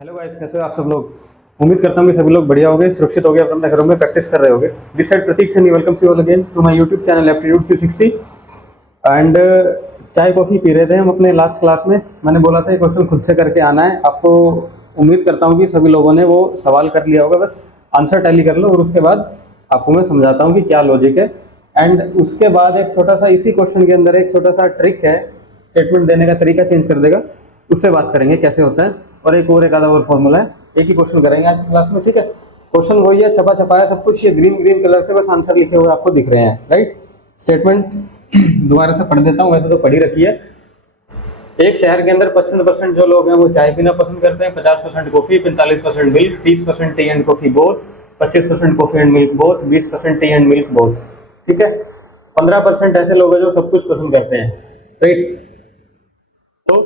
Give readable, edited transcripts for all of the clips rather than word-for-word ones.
Hello guys, कैसे हो आप सब लोग। उम्मीद करता हूँ कि सभी लोग बढ़िया होंगे, सुरक्षित होंगे, अपने घरों में प्रैक्टिस कर रहे होंगे। This side Prateek Saini, welcome you all again to my YouTube channel aptitude 360। And चाय कॉफ़ी पी रहे थे हम अपने लास्ट क्लास में। मैंने बोला था ये क्वेश्चन खुद से करके आना है आपको। उम्मीद करता हूँ कि सभी लोगों ने वो सवाल कर लिया होगा, बस आंसर टैली कर लो और उसके बाद आपको मैं समझाता हूँ कि क्या लॉजिक है। एंड उसके बाद एक छोटा सा इसी क्वेश्चन के अंदर एक छोटा सा ट्रिक है, स्टेटमेंट देने का तरीका चेंज कर देगा, उससे बात करेंगे कैसे होता है। और एक आधा और फॉर्मूला है, एक ही क्वेश्चन करेंगे आज क्लास में, ठीक है। क्वेश्चन वही है, छपा छपाया सब कुछ, ये ग्रीन ग्रीन कलर से बस आंसर लिखे हुए आपको दिख रहे हैं, राइट। स्टेटमेंट दोबारा से पढ़ देता हूँ, वैसे तो पढ़ी रखी है। एक शहर के अंदर 55% जो लोग हैं वो चाय पीना पसंद करते हैं, 50% coffee, 45% milk, 30% T and coffee both, 25% coffee and milk both, 20% T and milk both, ठीक है। 15% ऐसे लोग हैं जो सब कुछ पसंद करते हैं, राइट। तो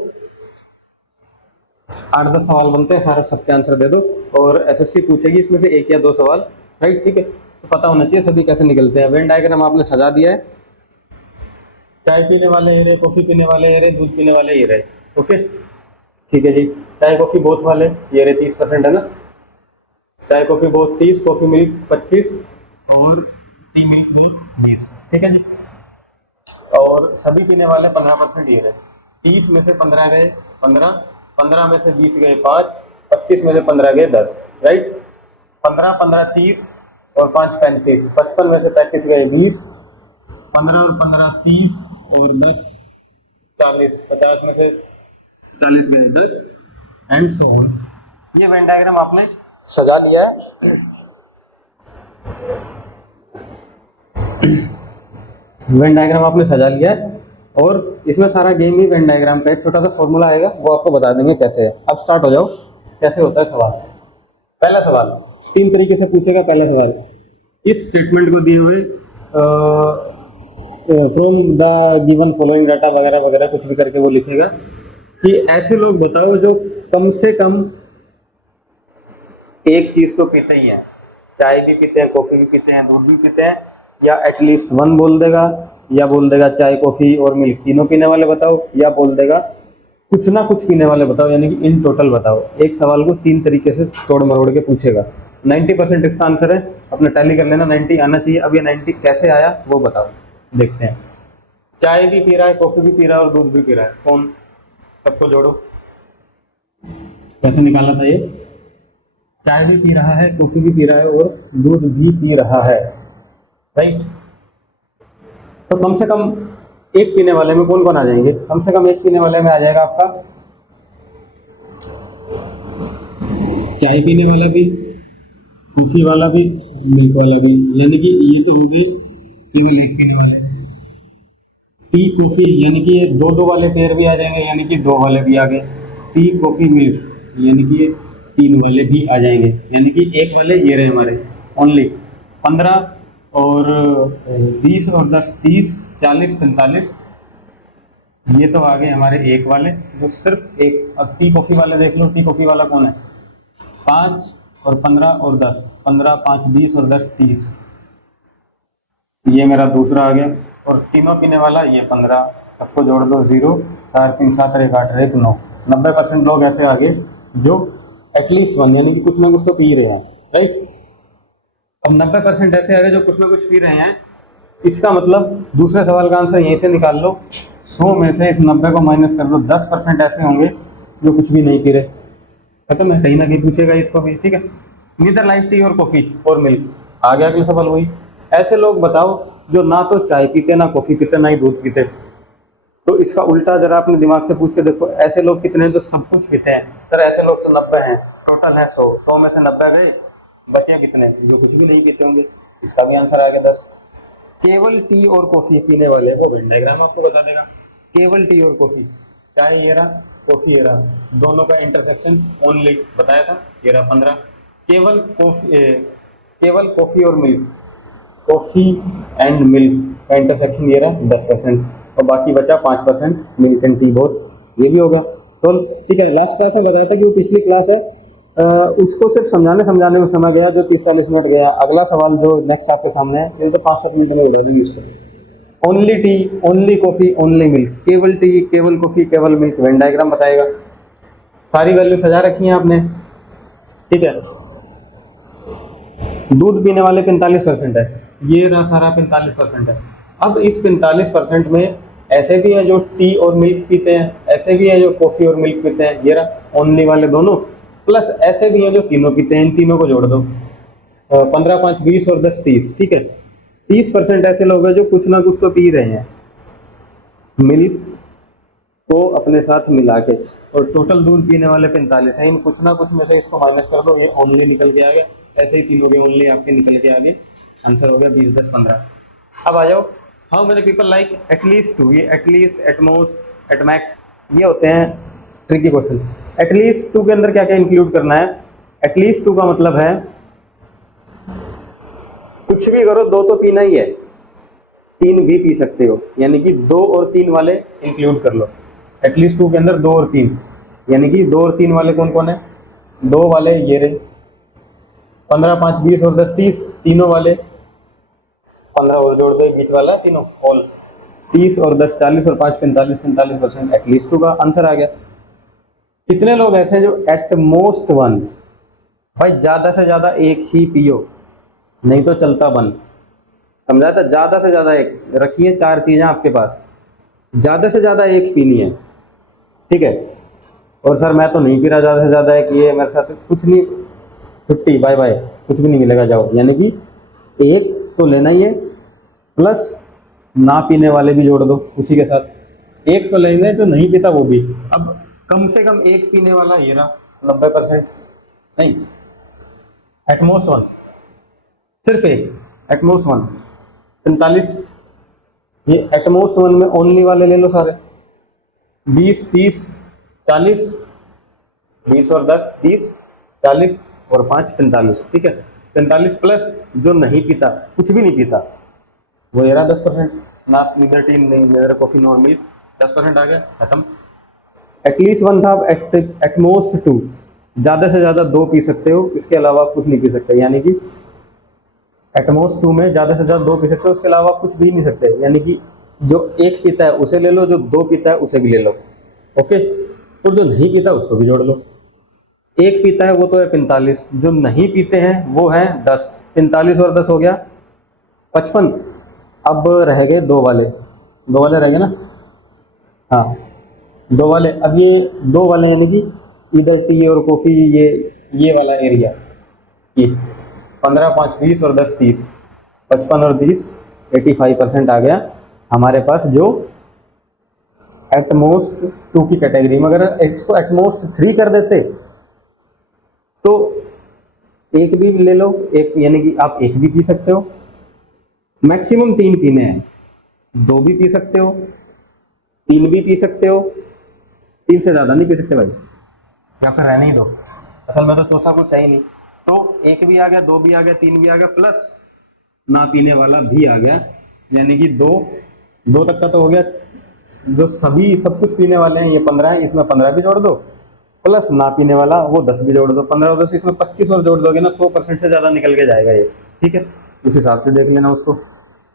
8-10 सवाल बनते हैं, सारे सबके आंसर दे दो और एसएससी पूछेगी इसमें से एक या दो सवाल, राइट, ठीक है। तो पता होना चाहिए सभी कैसे निकलते हैं। वेन डायग्राम आपने सजा दिया है, चाय पीने वाले ये रहे, कॉफी पीने वाले ये रहे, दूध पीने वाले ये रहे, ओके, ठीक है जी। चाय कॉफी बोथ वाले ये रहे 30% है ना, चाय कॉफी बोथ 30, कॉफी मिल्क 25 और टी मिल्क बोथ 20, ठीक है जी। और सभी पीने वाले 15% ये रहे, 30 में से 15 गए 15, 15 में से 20 गए 5, 25 में से 15 गए 10, राइट। 15 15 30 और 5 35, 55 में से 35 गए 20, 15 और 15 30 और 10 40, 50 में से 40 गए 10 एंड सो ऑन। ये वेन डायग्राम आपने सजा लिया है। वेन डायग्राम आपने सजा लिया है और इसमें सारा गेम ही वेन डायग्राम का एक छोटा सा फॉर्मूला आएगा, वो आपको बता देंगे कैसे है। अब स्टार्ट हो जाओ, कैसे होता है सवाल। पहला सवाल 3 तरीके से पूछेगा। पहला सवाल इस स्टेटमेंट को दिए हुए from the given following data वगैरह वगैरह कुछ भी करके वो लिखेगा कि ऐसे लोग बताओ जो कम से कम एक चीज तो पीते ही हैं, चाय भी पीते हैं, कॉफी भी पीते हैं, दूध भी पीते हैं, या एटलीस्ट वन बोल देगा, या बोल देगा चाय कॉफी और मिल्क तीनों पीने वाले बताओ, या बोल देगा कुछ ना कुछ पीने वाले बताओ, यानी कि इन टोटल बताओ। एक सवाल को 3 तरीके से तोड़ मरोड़ के पूछेगा। 90% इसका आंसर है, अपने टैली कर लेना, 90 आना चाहिए। अब ये 90 कैसे आया वो बताओ, देखते हैं। चाय भी पी रहा है, कॉफी भी पी रहा है और दूध भी पी रहा है, कौन? सबको जोड़ो, कैसे निकाला था ये? चाय भी पी रहा है, कॉफी भी पी रहा है और दूध भी पी रहा है, राइट। तो कम से कम एक पीने वाले में कौन कौन आ जाएंगे? कम से कम एक पीने वाले में आ जाएगा आपका चाय पीने वाला भी, कॉफी वाला भी, मिल्क वाला भी, यानी कि ये तो हो गई केवल एक पीने वाले। टी कॉफी यानी कि ये दो दो वाले पेयर भी आ जाएंगे, यानी कि दो वाले भी आ गए। टी कॉफी मिल्क यानी कि ये 3 वाले भी आ जाएंगे, यानी कि एक वाले ये रहे हमारे ओनली। 15 और 20 और 10 30 40 45, ये तो आ गए हमारे एक वाले जो सिर्फ एक। अब टी कॉफी वाले देख लो, टी कॉफी वाला कौन है? 5 और 15 और 10, 15 5 20 और 10 30, ये मेरा दूसरा आ गया। और तीनों पीने वाला ये 15, सबको जोड़ दो 0, 4 3 7 1 8 1 9, 90% लोग ऐसे आ गए जो एटलीस्ट वन यानी कि कुछ ना कुछ तो पी रहे हैं, राइट। अब 90% ऐसे आ गए जो कुछ ना कुछ पी रहे हैं, इसका मतलब दूसरे सवाल का आंसर यहीं से निकाल लो। 100 में से इस 90 को माइनस कर दो, 10% ऐसे होंगे जो कुछ भी नहीं पी रहे। खत्म है, कहीं ना कहीं पूछेगा इसको भी, ठीक है। नीदर लाइक टी और कॉफी और मिल्क, आ गया अगला सवाल वही। ऐसे लोग बताओ जो ना तो चाय पीते, ना कॉफी पीते, ना ही दूध पीते। तो इसका उल्टा जरा अपने दिमाग से पूछ के देखो, ऐसे लोग कितने हैं जो सब कुछ पीते हैं? सर ऐसे लोग तो 90 हैं, टोटल है 100, 100 में से 90 गए, बचे कितने जो कुछ भी नहीं पीते होंगे? इसका भी आंसर आ गया 10। केवल टी और कॉफी पीने वाले, वो वेन डायग्राम आपको बता देगा। केवल टी और कॉफी, चाय ये रहा, कॉफी ये रहा, दोनों का इंटरसेक्शन ओनली बताया था, ये रहा 15। केवल कॉफी, केवल कॉफी और मिल्क, कॉफी एंड मिल्क का इंटरसेक्शन ये रहा 10%, और बाकी बचा 5% मिल्क एंड टी बोथ, ये भी होगा। चल ठीक है, लास्ट क्लास में बताया था कि वो पिछली क्लास है, उसको सिर्फ समझाने में समय गया जो 30-40 मिनट गया। अगला सवाल जो नेक्स्ट आपके सामने है ये तो 5-7 मिनट में उड़ा देंगे उसको। Only T, only coffee, only milk, केवल टी, केवल कॉफी, केवल मिल्क, वेन डायग्राम बताएगा। सारी वैल्यू सजा रखी है आपने, ठीक है। दूध पीने वाले 45% है, ये रहा सारा 45% है। अब इस 45% में ऐसे भी हैं जो टी और मिल्क पीते हैं, ऐसे भी हैं जो कॉफी और मिल्क पीते हैं, ये रहा ओनली वाले दोनों, प्लस ऐसे भी हैं जो तीनों पीते हैं। इन तीनों को जोड़ दो, 15 5 20 और 10 30, ठीक है। 30% ऐसे लोग हैं जो कुछ ना कुछ तो पी रहे हैं मिल्क को अपने साथ मिला के, और टोटल दूध पीने वाले 45 हैं। इन कुछ ना कुछ में से इसको माइनस कर दो, ये ओनली निकल के आ गया। ऐसे ही तीनों के ओनली आपके निकल के आ गए, आंसर हो गया 20 10 15। अब आ जाओ, how many people like at least to, ये एटलीस्ट, एटमोस्ट, एटमैक्स, ये होते हैं ट्रिकी क्वेश्चन। एटलीस्ट टू के अंदर क्या क्या इंक्लूड करना है? एटलीस्ट टू का मतलब है कुछ भी करो, दो तो पीना ही है, तीन भी पी सकते हो, यानी कि 2 और 3 वाले इंक्लूड कर लो। एटलीस्ट 2 के अंदर 2 और 3, यानी कि 2 और 3 वाले कौन कौन है? 2 वाले ये रहे, 15 5 20 और 10 30, तीनों वाले 15 और जोड़ दो, बीच वाला तीनों ऑल 30 और 10 40 और 5 45, 45% एटलीस्ट 2 का आंसर आ गया। कितने लोग ऐसे हैं जो एट मोस्ट वन, भाई ज्यादा से ज्यादा एक ही पियो, नहीं तो चलता बन, समझा था? ज्यादा से ज्यादा एक रखिए, 4 चीजें आपके पास, ज्यादा से ज्यादा एक पीनी है, ठीक है। और सर मैं तो नहीं पी रहा ज्यादा से ज्यादा एक, ये मेरे साथ कुछ नहीं, छुट्टी बाय बाय, कुछ भी नहीं मिलेगा, जाओ। यानी कि एक तो लेना ही है, प्लस ना पीने वाले भी जोड़ दो उसी के साथ। एक तो लेना है, जो नहीं पीता वो भी। अब कम से कम एक पीने वाला ये रहा 90%, नहीं एटमोस्ट वन, सिर्फ एक, एटमोस्ट वन 45, ये एटमोस्ट वन में ओनली वाले ले लो सारे, 20 30 40, 20 और 10 30 40 और 5 45, ठीक है। 45 प्लस जो नहीं पीता, कुछ भी नहीं पीता, वो ये रहा 10%, ना नीदर टी नहीं नीदर कॉफी नॉर मिल्क, 10% आ गया, खत्म। एटलीस्ट वन था, एटमोस्ट टू, ज्यादा से ज्यादा 2 पी सकते हो, इसके अलावा कुछ नहीं पी सकते, यानी कि एटमोस्ट 2 में ज्यादा से ज्यादा 2 पी सकते हो, उसके अलावा कुछ भी नहीं सकते, यानी कि जो एक पीता है उसे ले लो, जो 2 पीता है उसे भी ले लो, ओके। और जो नहीं पीता उसको भी जोड़ लो। एक पीता है वो तो है 45, जो नहीं पीते हैं वो है 10, 45 और 10 हो गया 55। अब रह गए 2 वाले, 2 वाले रह गए ना, हाँ 2 वाले। अब ये 2 वाले यानी कि इधर टी और कॉफी, ये वाला एरिया, ये 15 5 20 और 10 30, 55 और 30 85% आ गया हमारे पास, जो एटमोस्ट 2 की कैटेगरी में। अगर इसको एटमोस्ट 3 कर देते तो एक भी ले लो, एक यानी कि आप एक भी पी सकते हो, मैक्सिमम 3 पीने हैं, 2 भी पी सकते हो, 3 भी पी सकते हो, 3 से ज्यादा नहीं पी सकते भाई, या फिर रहने ही दो, असल में तो चौथा कुछ है ही नहीं। तो एक भी आ गया, 2 भी आ गया, 3 भी आ गया, प्लस ना पीने वाला भी आ गया, यानी कि 2 तक का तो हो गया। जो सभी सब कुछ पीने वाले हैं ये 15 है, इसमें 15 भी जोड़ दो, प्लस ना पीने वाला वो 10 भी जोड़ दो, 15 और 10 इसमें 25 और जोड़ दोगे ना, 100% से ज्यादा निकल के जाएगा ये, ठीक है। उस हिसाब से देख लेना उसको।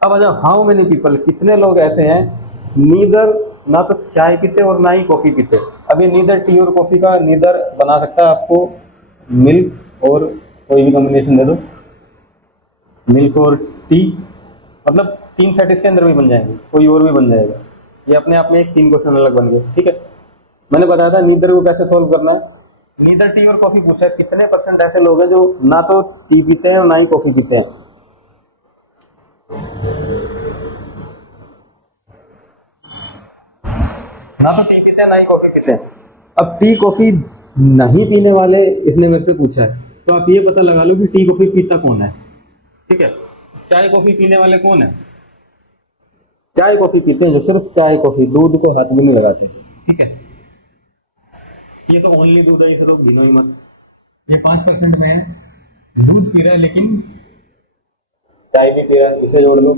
अब आ जाओ, हाउ मेनी पीपल, कितने लोग ऐसे हैं नीदर, ना तो चाय पीते और ना ही कॉफी पीते। अब ये नीदर टी और कॉफी का नीदर बना सकता है आपको मिल्क और कोई भी कॉम्बिनेशन दे दो, मिल्क और टी, मतलब 3 सेट इसके अंदर भी बन जाएंगे, कोई और भी बन जाएगा। ये अपने आप में एक 3 क्वेश्चन अलग बन गए, ठीक है। मैंने बताया था नीदर को कैसे सोल्व करना है। नीदर टी और कॉफी पूछा है, कितने परसेंट ऐसे लोग हैं जो ना तो टी पीते हैं और ना ही कॉफी पीते हैं? ना तो टी पीते हैं ना ही कॉफी पीते हैं। अब टी कॉफी नहीं पीने वाले इसने मेरे से पूछा है, तो आप ये पता लगा लो कि टी कॉफी पीता कौन है, ठीक है। चाय कॉफी पीने वाले कौन है? चाय कॉफी पीते हैं जो सिर्फ चाय कॉफी, दूध को हाथ भी नहीं लगाते, ठीक है। ये तो ओनली दूध है, इसे तो गिनो ही मत। ये 5% में है, दूध पी रहा है लेकिन चाय भी पी रहा है, इसे जोड़ लो।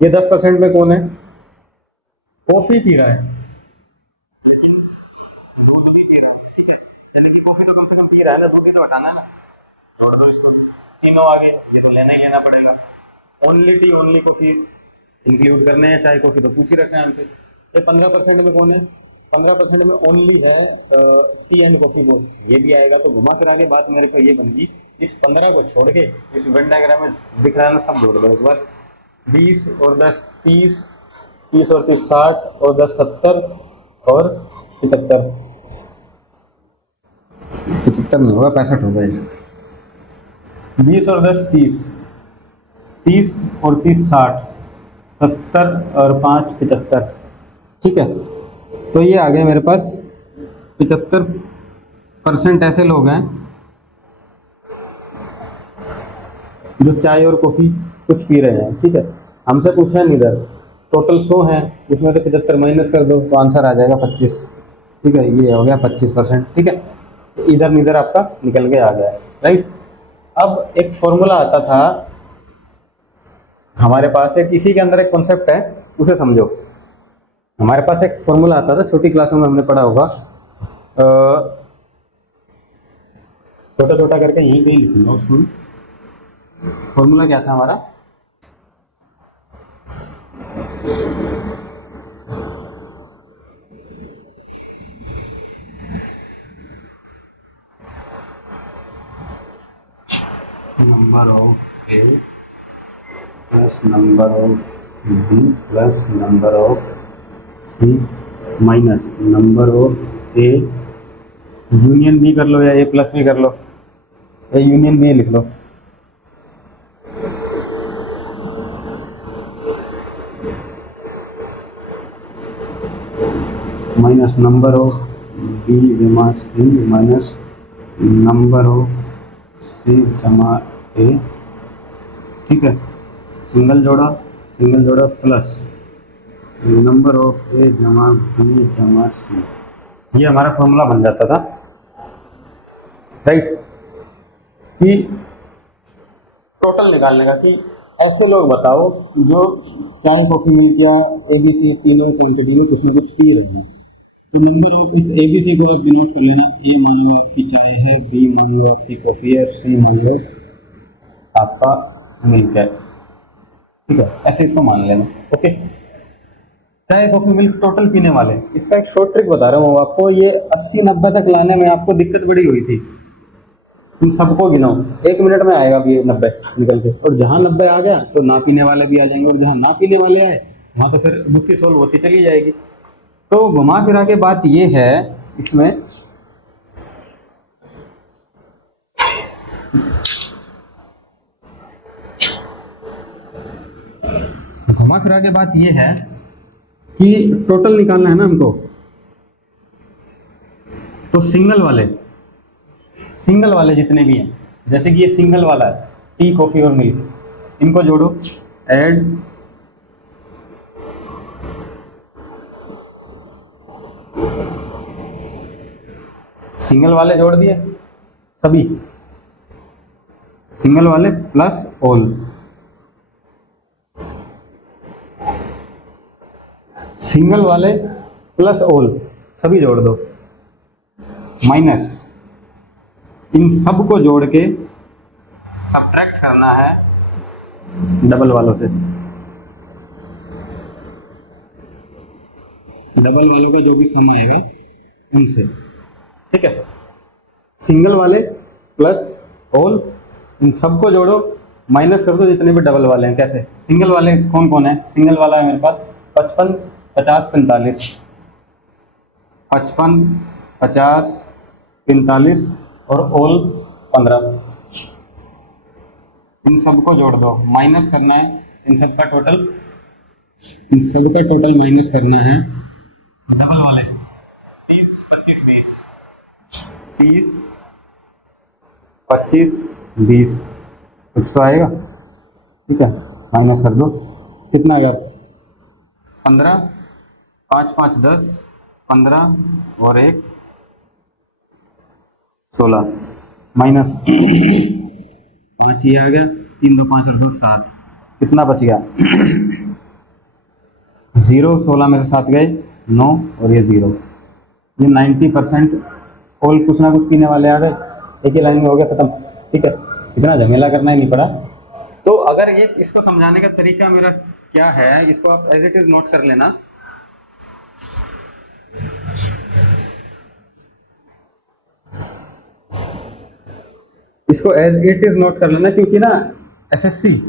ये 10% में कौन है? कॉफी पी रहा है, कॉफी तो कम से कम पी रहा है ना, दूध भी तो हटाना है ना, जोड़ दो इसको। तीनों आगे, ये तो लेना ही लेना पड़ेगा। Only T only coffee include करने हैं, चाय कॉफी तो पूछ ही रखा है हमसे। ये 15% में कौन है? 15% में ओनली है टी एंड कॉफी में, ये भी आएगा। तो घुमा फिरा के बात मेरे को ये बन गई, इस 15 को छोड़ के इस वेन डायग्राम में दिख रहा है ना, सब जोड़ दो एक बार। 20 और 10 30, 30 और 30 60 और 10 70 और 75। 75 नहीं होगा, 65 होगा ये। 20 और 10 30, 30 और 30 60, 70 और 5 75। ठीक है, तो ये आ गए मेरे पास 75% ऐसे लोग हैं जो चाय और कॉफ़ी कुछ पी रहे हैं। ठीक है, हमसे पूछा नहीं इधर, टोटल 100 हैं, उसमें से 75 माइनस कर दो तो आंसर आ जाएगा 25। ठीक है, ये हो गया 25%। ठीक है, इधर निधर आपका निकल के आ गया है, राइट। अब एक फॉर्मूला आता था हमारे पास, एक इसी के अंदर एक कॉन्सेप्ट है, उसे समझो। हमारे पास एक फॉर्मूला आता था, छोटी क्लासों में हमने पढ़ा होगा, छोटा छोटा करके यहीं पे लिखूंगा उसको। फॉर्मूला क्या था हमारा, number of A plus number of B plus number of C minus number of A union B कर लो या ए प्लस बी कर लो, ए यूनियन बी लिख लो। माइनस नंबर ऑफ बी जमा सी माइनस नंबर ऑफ सी जमा ए। ठीक है, सिंगल जोड़ा प्लस नंबर ऑफ ए जमा बी जमा सी, ये हमारा फॉर्मूला बन जाता था, राइट। कि टोटल निकालने का, कि ऐसे लोग बताओ जो चाय कॉफी मिल्क या एबीसी तीनों क्वांटिटी में कुछ न कुछ पी रहे हैं। तो नंबर ऑफ इस एबीसी को आप डिनोट कर लेना, ए मान लो आपकी चाय है, बी मान लो आपकी कॉफी है, सी मान लो आपका मिल्क है। ठीक है, ऐसे इसको मान लेना। ओके, चाय कॉफी मिल्क टोटल पीने वाले, इसका एक शॉर्ट ट्रिक बता रहा हूँ आपको। ये 80-90 तक लाने में आपको दिक्कत बड़ी हुई थी। तुम सबको गिनाओ, 1 मिनट में आएगा भी 90 निकल के, और जहाँ 90 आ गया तो ना पीने वाले भी आ जाएंगे, और जहाँ ना पीने वाले आए वहाँ तो फिर बुद्धि सोल्व होती चली जाएगी। तो घुमा फिरा के बात ये है इसमें, घुमा फिरा के बात ये है कि टोटल निकालना है ना हमको। तो सिंगल वाले जितने भी हैं, जैसे कि ये सिंगल वाला है टी कॉफी और मिल्क, इनको जोड़ो, ऐड सिंगल वाले जोड़ दिए सभी, सिंगल वाले प्लस ऑल, सिंगल वाले प्लस ऑल सभी जोड़ दो, माइनस इन सब को जोड़ के सब्ट्रैक्ट करना है डबल वालों से। डबल वालों का जो भी सम आएगा उनसे। ठीक है, सिंगल वाले प्लस ऑल, इन सबको जोड़ो, माइनस कर दो जितने भी डबल वाले हैं। कैसे, सिंगल वाले कौन कौन है, सिंगल वाला है मेरे पास 55 50 45, 55 50 45 और ऑल 15, इन सबको जोड़ दो, माइनस करना है इन सब का टोटल, इन सब का टोटल माइनस करना है डबल वाले 30 25 20, 30 25 20 कुछ तो आएगा। ठीक है, माइनस कर दो, कितना आएगा 15, 5 5 10, 15 और 1 16, माइनस 5 ये आ गया, 3 2 5 और 2 7, कितना बच गया 0, 16 में से 7 गए 9 और ये 0, ये 90% ऑल कुछ ना कुछ पीने वाले आ गए, एक ही लाइन में हो गया खत्म। ठीक है, इतना झमेला करना ही नहीं पड़ा। तो अगर ये इसको समझाने का तरीका मेरा क्या है, इसको आप एज इट इज नोट कर लेना। इसको एज इट इज नोट कर लेना, क्योंकि ना एसएससी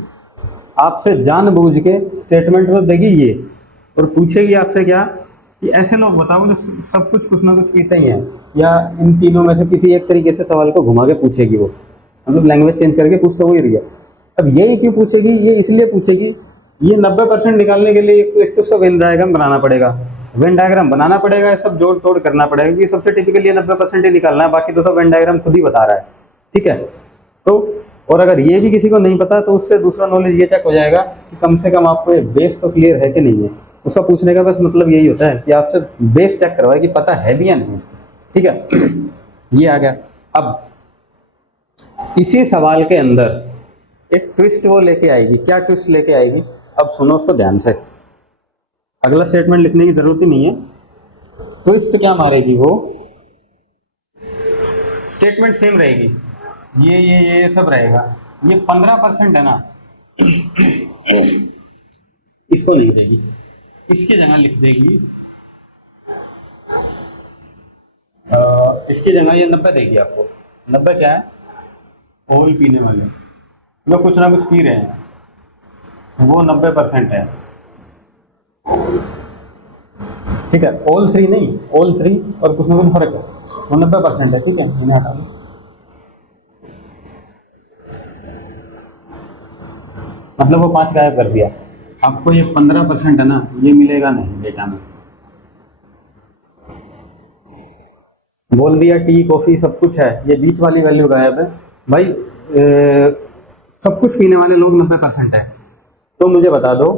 आपसे जानबूझ के स्टेटमेंट तो देगी ये, और पूछेगी आपसे क्या कि ऐसे लोग बताओ जो सब कुछ ना कुछ पीते ही हैं, या इन तीनों में से किसी एक तरीके से सवाल को घुमा के पूछेगी वो, मतलब लैंग्वेज चेंज करके पूछ तो वही रही है। अब ये क्यों पूछेगी, ये इसलिए पूछेगी, ये 90% निकालने के लिए एक तो उसका वेन डायग्राम बनाना पड़ेगा, वेन डायग्राम बनाना पड़ेगा, ये सब जोड़ तोड़ करना पड़ेगा, क्योंकि सबसे टिपिकली 90% ही निकालना है, बाकी तो सब वेन डायग्राम खुद ही बता रहा है, ठीक है। तो और अगर ये भी किसी को नहीं पता तो उससे दूसरा नॉलेज ये चेक हो जाएगा कि कम से कम आपको ये बेस तो क्लियर है कि नहीं है। उसका पूछने का बस मतलब यही होता है कि आपसे बेस चेक करवाए कि पता है भी या नहीं इसको, ठीक है। ये आ गया। अब इसी सवाल के अंदर एक ट्विस्ट वो लेके आएगी। क्या ट्विस्ट लेके आएगी, अब सुनो उसको ध्यान से, अगला स्टेटमेंट लिखने की जरूरत ही नहीं है। ट्विस्ट क्या मारेगी वो, स्टेटमेंट सेम रहेगी, ये सब रहेगा, ये 15% है ना, इसको लिख देगी, इसकी जगह लिख देगी इसकी जगह ये 90 देगी आपको। 90 क्या है, ओल पीने वाले जो कुछ ना कुछ पी रहे हैं वो 90% है, ठीक है। ऑल 3 नहीं, ऑल 3 और कुछ ना कुछ फर्क है, वो 90% है, ठीक है। इन्हें हटा दो, मतलब वो 5 गायब कर दिया। आपको ये 15% है ना, ये मिलेगा नहीं डेटा में। बोल दिया टी कॉफी सब कुछ है, ये बीच वाली वैल्यू गायब है भाई। सब कुछ पीने वाले लोग 90% है, तो मुझे बता दो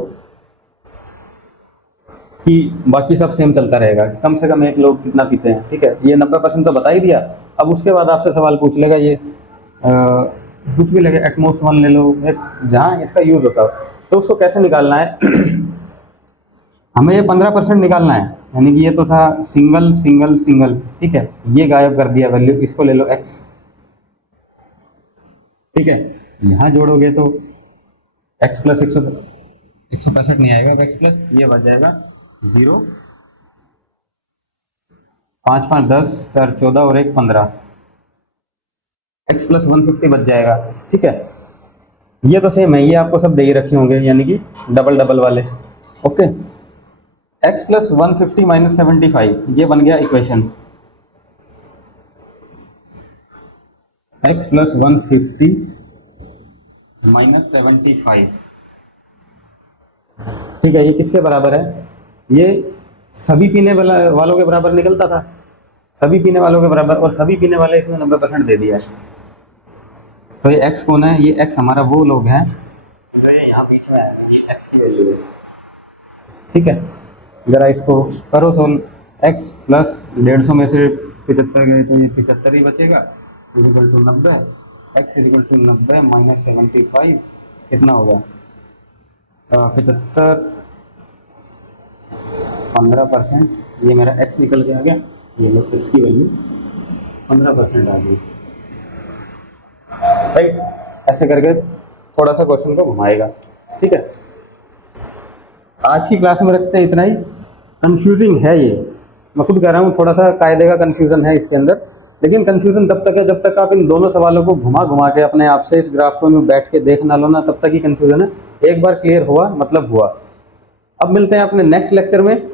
कि बाकी सब सेम चलता रहेगा, कम से कम एक लोग कितना पीते हैं, ठीक है। ये 90% तो बता ही दिया। अब उसके बाद आपसे सवाल पूछ लेगा, ये कुछ भी लगे, एटमॉस 1 ले लो, जहाँ इसका यूज होता है, तो उसको कैसे निकालना है हमें ये 15% निकालना है, यानी कि ये तो था सिंगल सिंगल सिंगल, ठीक है। ये गायब कर दिया वैल्यू, इसको ले लो x, ठीक है। यहाँ जोड़ोगे तो x प्लस 165 नहीं आएगा, x प्लस ये बच जाएगा 0, 5 5 10 4 14 और 1 15, x प्लस 150 बच जाएगा, ठीक है। ये तो सेम है, ये आपको सब दे ही रखे होंगे, यानी कि डबल डबल वाले, ओके। x प्लस 150 माइनस 75, ये बन गया इक्वेशन, x प्लस 150 माइनस 75, ठीक है। ये किसके बराबर है, ये सभी पीने वालों के बराबर निकलता था, सभी पीने वालों के बराबर, और सभी पीने वाले इसमें 90% दे दिया है। तो ये x कौन है, ये x हमारा वो लोग हैं, तो ये यहाँ बीच में आएगा x की वैल्यू, ठीक है। जरा इसको करो सोल्व, x प्लस 150 में से 75 गए तो ये 75 ही बचेगा, equal to 90, x equal to 90 minus 75 कितना होगा 75, 15%, ये मेरा x निकल के आ गया, ये लो x की वैल्यू 15% आ गई, राइट। ऐसे करके थोड़ा सा क्वेश्चन को घुमाएगा, ठीक है। आज की क्लास में रखते हैं इतना ही। कंफ्यूजिंग है ये, मैं खुद कह रहा हूँ, थोड़ा सा कायदे का कंफ्यूजन है इसके अंदर, लेकिन कंफ्यूजन तब तक है जब तक आप इन दोनों सवालों को घुमा घुमा के अपने आप से इस ग्राफ को में बैठ के देख ना लो ना, तब तक ही कंफ्यूजन है। एक बार क्लियर हुआ मतलब हुआ। अब मिलते हैं अपने नेक्स्ट लेक्चर में,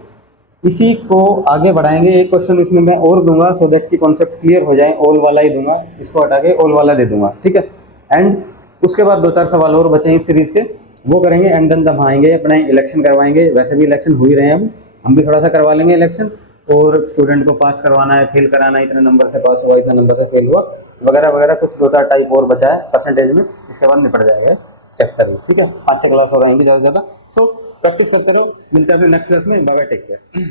इसी को आगे बढ़ाएंगे। एक क्वेश्चन इसमें मैं और दूंगा सो दैट की कॉन्सेप्ट क्लियर हो जाए, ऑल वाला ही दूंगा, इसको हटा के ऑल वाला दे दूंगा, ठीक है। एंड उसके बाद 2-4 सवाल और बचे हैं इस सीरीज के, वो करेंगे। एंड देन जब आएंगे अपने इलेक्शन करवाएंगे, वैसे भी इलेक्शन हो ही रहे हैं, अब हम भी थोड़ा सा करवा लेंगे इलेक्शन, और स्टूडेंट को पास करवाना है, फेल कराना है, इतने नंबर से पास हुआ, इतने नंबर से फेल हुआ, वगैरह वगैरह, कुछ 2-4 टाइप और बचा है परसेंटेज में, इसके बाद निपट जाएगा चैप्टर में, ठीक है। 5-6 क्लास हो रहेंगी ज़्यादा से ज़्यादा। सो प्रैक्टिस करते रहो, मिलते हैं अपने नेक्स्ट क्लास में, बाय बाय, टेक केयर।